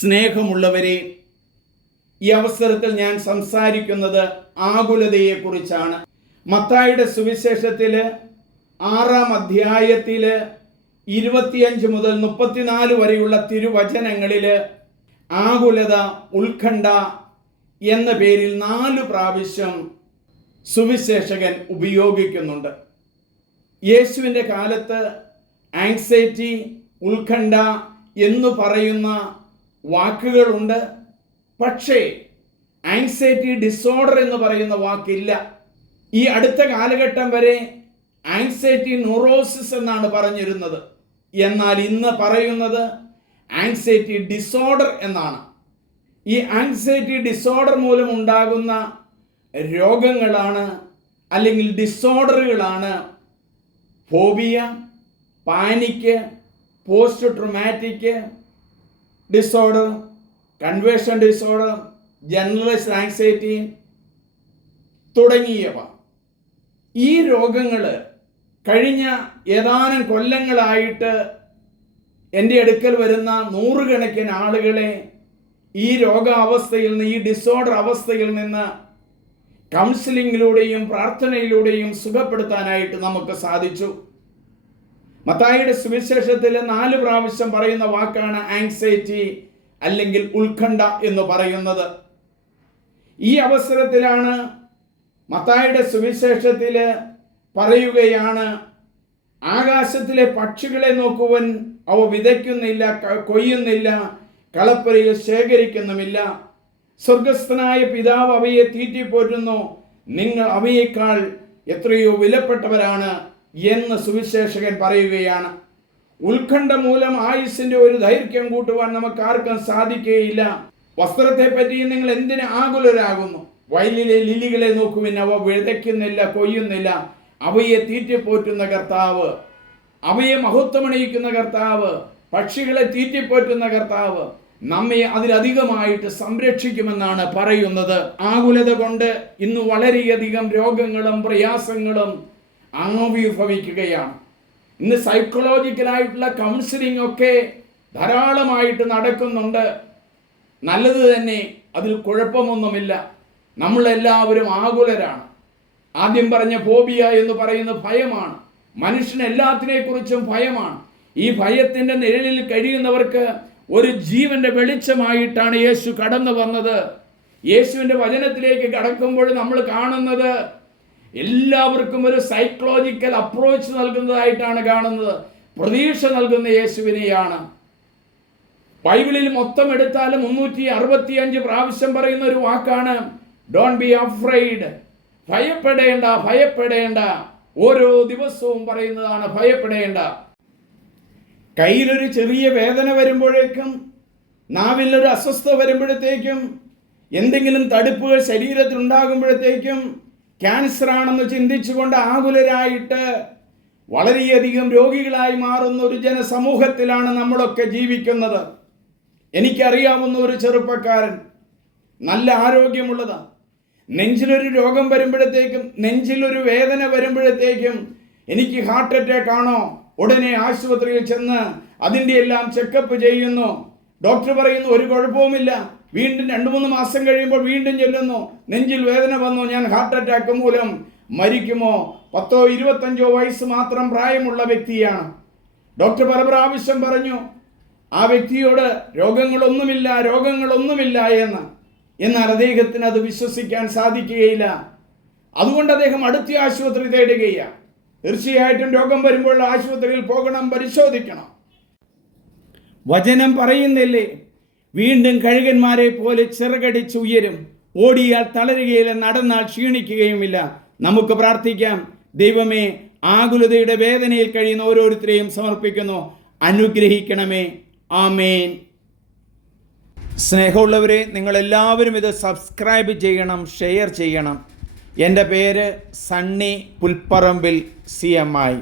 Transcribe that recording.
സ്നേഹമുള്ളവരെ, ഈ അവസരത്തിൽ ഞാൻ സംസാരിക്കുന്നത് ആകുലതയെക്കുറിച്ചാണ്. മത്തായിയുടെ സുവിശേഷത്തിൽ 6-ാം അധ്യായത്തിൽ 25 മുതൽ 34 വരെയുള്ള തിരുവചനങ്ങളിൽ ആകുലത, ഉത്കണ്ഠ എന്ന പേരിൽ 4 പ്രാവശ്യം സുവിശേഷകൻ ഉപയോഗിക്കുന്നുണ്ട്. യേശുവിൻ്റെ കാലത്ത് ആങ്സൈറ്റി, ഉത്കണ്ഠ എന്ന് പറയുന്ന വാക്കുകളുണ്ട്. പക്ഷേ ആങ്സൈറ്റി ഡിസോർഡർ എന്ന് പറയുന്ന വാക്കില്ല. ഈ അടുത്ത കാലഘട്ടം വരെ ആങ്സൈറ്റി ന്യൂറോസിസ് എന്നാണ് പറഞ്ഞിരുന്നത്. എന്നാൽ ഇന്ന് പറയുന്നത് ആങ്സൈറ്റി ഡിസോർഡർ എന്നാണ്. ഈ ആങ്സൈറ്റി ഡിസോർഡർ മൂലം ഉണ്ടാകുന്ന രോഗങ്ങളാണ് അല്ലെങ്കിൽ ഡിസോർഡറുകളാണ് phobia, panic, post traumatic disorder, conversion disorder, generalised anxiety തുടങ്ങിയവ. ഈ രോഗങ്ങൾ കഴിഞ്ഞ ഏതാനും കൊല്ലങ്ങളായിട്ട് എൻ്റെ അടുക്കൽ വരുന്ന 100 കണക്കിന് ആളുകളെ ഈ രോഗാവസ്ഥയിൽ നിന്ന്, ഈ ഡിസോർഡർ അവസ്ഥയിൽ നിന്ന് കൗൺസിലിങ്ങിലൂടെയും പ്രാർത്ഥനയിലൂടെയും സുഖപ്പെടുത്താനായിട്ട് നമുക്ക് സാധിച്ചു. മത്തായിയുടെ സുവിശേഷത്തിൽ 4 പ്രാവശ്യം പറയുന്ന വാക്കാണ് ആങ്സൈറ്റി അല്ലെങ്കിൽ ഉത്കണ്ഠ എന്ന് പറയുന്നത്. ഈ അവസരത്തിലാണ് മത്തായിയുടെ സുവിശേഷത്തിൽ പറയുകയാണ്, ആകാശത്തിലെ പക്ഷികളെ നോക്കുവൻ, അവ വിതയ്ക്കുന്നില്ല, കൊയ്യുന്നില്ല, കളപ്പുരയിൽ ശേഖരിക്കുന്നുമില്ല. സ്വർഗസ്ഥനായ പിതാവ് അവയെ തീറ്റിപ്പോറ്റുന്നു. നിങ്ങൾ അവയേക്കാൾ എത്രയോ വിലപ്പെട്ടവരാണ് എന്ന് സുവിശേഷകൻ പറയുകയാണ്. ഉത്കണ്ഠ മൂലം ആയുസ്സിന്റെ ഒരു ദൈർഘ്യം കൂട്ടുവാൻ നമുക്ക് ആർക്കും സാധിക്കുകയില്ല. വസ്ത്രത്തെ പറ്റി നിങ്ങൾ എന്തിന് ആകുലരാകുന്നു? വയലിലെ ലില്ലികളെ നോക്കുവിൻ, അവ വിതയ്ക്കുന്നില്ല, കൊയ്യുന്നില്ല. അവയെ തീറ്റിപ്പോറ്റുന്ന കർത്താവ്, അവയെ മഹത്വമണിയിക്കുന്ന കർത്താവ്, പക്ഷികളെ തീറ്റിപ്പോറ്റുന്ന കർത്താവ് നമ്മെ അതിലധികമായിട്ട് സംരക്ഷിക്കുമെന്നാണ് പറയുന്നത്. ആകുലത കൊണ്ട് ഇന്ന് വളരെയധികം രോഗങ്ങളും പ്രയാസങ്ങളും ആവിർഭവിക്കുകയാണ്. ഇന്ന് സൈക്കോളജിക്കലായിട്ടുള്ള കൗൺസിലിംഗ് ഒക്കെ ധാരാളമായിട്ട് നടക്കുന്നുണ്ട്. നല്ലത് തന്നെ, അതിൽ കുഴപ്പമൊന്നുമില്ല. നമ്മളെല്ലാവരും ആകുലരാണ്. ആദ്യം പറഞ്ഞ ഫോബിയ എന്ന് പറയുന്ന ഭയമാണ്. മനുഷ്യന് എല്ലാത്തിനെക്കുറിച്ചും ഭയമാണ്. ഈ ഭയത്തിൻ്റെ നിഴലിൽ കഴിയുന്നവർക്ക് ഒരു ജീവന്റെ വെളിച്ചമായിട്ടാണ് യേശു കടന്നു വന്നത്. യേശുവിൻ്റെ വചനത്തിലേക്ക് കടക്കുമ്പോൾ നമ്മൾ കാണുന്നത് എല്ലാവർക്കും ഒരു സൈക്കോളജിക്കൽ അപ്രോച്ച് നൽകുന്നതായിട്ടാണ് കാണുന്നത്. പ്രതീക്ഷ നൽകുന്ന യേശുവിനെയാണ്. ബൈബിളിൽ മൊത്തം എടുത്താൽ 365 പ്രാവശ്യം പറയുന്ന ഒരു വാക്കാണ് ഡോണ്ട് ബി അഫ്രൈഡ്. ഭയപ്പെടേണ്ട, ഭയപ്പെടേണ്ട. ഓരോ ദിവസവും പറയുന്നതാണ് ഭയപ്പെടേണ്ട. കയ്യിലൊരു ചെറിയ വേദന വരുമ്പോഴേക്കും, നാവിലൊരു അസ്വസ്ഥത വരുമ്പോഴത്തേക്കും, എന്തെങ്കിലും തടുപ്പുകൾ ശരീരത്തിൽ ഉണ്ടാകുമ്പോഴത്തേക്കും ക്യാൻസർ ആണെന്ന് ചിന്തിച്ചുകൊണ്ട് ആകുലരായിട്ട് വളരെയധികം രോഗികളായി മാറുന്ന ഒരു ജനസമൂഹത്തിലാണ് നമ്മളൊക്കെ ജീവിക്കുന്നത്. എനിക്കറിയാവുന്ന ഒരു ചെറുപ്പക്കാരൻ, നല്ല ആരോഗ്യമുള്ളതാണ്. നെഞ്ചിലൊരു രോഗം വരുമ്പോഴത്തേക്കും, നെഞ്ചിലൊരു വേദന വരുമ്പോഴത്തേക്കും, എനിക്ക് ഹാർട്ട് അറ്റാക്ക് ആണോ, ഉടനെ ആശുപത്രിയിൽ ചെന്ന് അതിൻ്റെ എല്ലാം ചെക്കപ്പ് ചെയ്യുന്നു. ഡോക്ടർ പറയുന്നു ഒരു കുഴപ്പവുമില്ല. വീണ്ടും 2-3 മാസം കഴിയുമ്പോൾ വീണ്ടും ചെല്ലുന്നു, നെഞ്ചിൽ വേദന വന്നു, ഞാൻ ഹാർട്ട് അറ്റാക്ക് മൂലം മരിക്കുമോ? 10-25 വയസ്സ് മാത്രം പ്രായമുള്ള വ്യക്തിയാണ്. ഡോക്ടർ പല പ്രാവശ്യം പറഞ്ഞു ആ വ്യക്തിയോട് രോഗങ്ങളൊന്നുമില്ല, രോഗങ്ങളൊന്നുമില്ല എന്ന്. എന്നാൽ അദ്ദേഹത്തിന് അത് വിശ്വസിക്കാൻ സാധിക്കുകയില്ല. അതുകൊണ്ട് അദ്ദേഹം അടുത്ത ആശുപത്രി തേടുകയാണ്. തീർച്ചയായിട്ടും രോഗം വരുമ്പോൾ ആശുപത്രിയിൽ പോകണം, പരിശോധിക്കണം. വചനം പറയുന്നില്ലേ, വീണ്ടും കഴുകന്മാരെ പോലെ ചിറകടിച്ച് ഉയരും, ഓടിയാൽ തളരുകയില്ല, നടന്നാൽ ക്ഷീണിക്കുകയുമില്ല. നമുക്ക് പ്രാർത്ഥിക്കാം. ദൈവമേ, ആകുലതയുടെ വേദനയിൽ കഴിയുന്ന ഓരോരുത്തരെയും സമർപ്പിക്കുന്നു, അനുഗ്രഹിക്കണമേ. ആമേൻ. സ്നേഹമുള്ളവരെ, നിങ്ങളെല്ലാവരും ഇത് സബ്സ്ക്രൈബ് ചെയ്യണം, ഷെയർ ചെയ്യണം. എൻ്റെ പേര് സണ്ണി പുൽപ്പറമ്പിൽ CMI.